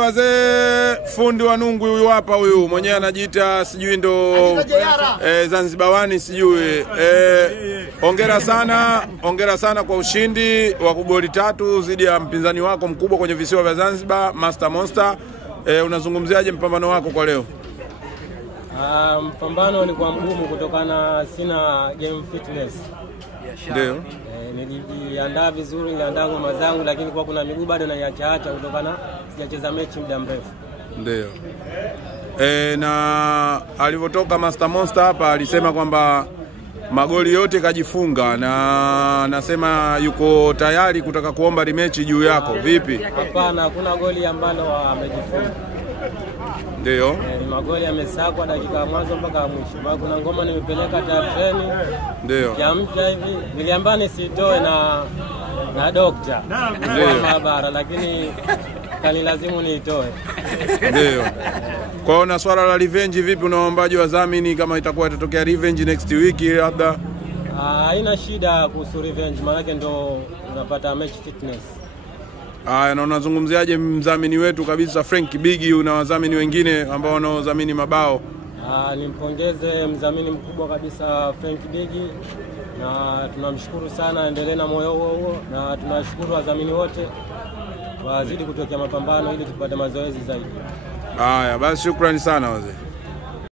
Wazee fundi wa nungu huyu hapa, huyu mwenyewe anajiita sijui ndo Zanzibawani sijui. Hongera sana kwa ushindi wa goli 3 dhidi ya mpinzani wako mkubwa kwenye visiwa vya Zanzibar, Master Monster. Unazungumziaje mpambano wako kwa leo? Mpambano ulikuwa mgumu kutokana sina game fitness. Ndio. Nilijiandaa vizuri, niliandaa ngoma zangu, lakini kwa kuna miguu bado naiacha kutokana sijacheza mechi muda mrefu. Ndio. Na alivotoka Master Monster hapa alisema kwamba magoli yote kajifunga, na nasema yuko tayari kutaka kuomba rematch juu yako. Vipi? Hapana, hakuna goli ambalo amejifunga. Ndio. Magoli yamesakwa dakika mwanzo mpaka mwisho. Kuna ngoma nimepeleka treni. Ndio. Jamcha hivi niliambia nisitoe na doctor. Ndio maabara, lakini kanilazimu niitoe. Ndio. Kwa hiyo na swala la revenge vipi, unaombaje wadhamini kama itakuwa itatokea revenge next week labda? Haina shida kuhusu revenge, maana yake ndo unapata match fitness. Na unazungumziaje mdhamini wetu kabisa Frank Bigi na wadhamini wengine ambao wanaodhamini mabao? Nimpongeze mdhamini mkubwa kabisa Frank Bigi, na tunamshukuru sana, endelee na moyo huo, na tunashukuru wadhamini wote wazidi kutokea mapambano ili tupate mazoezi zaidi. Basi shukrani sana wazee.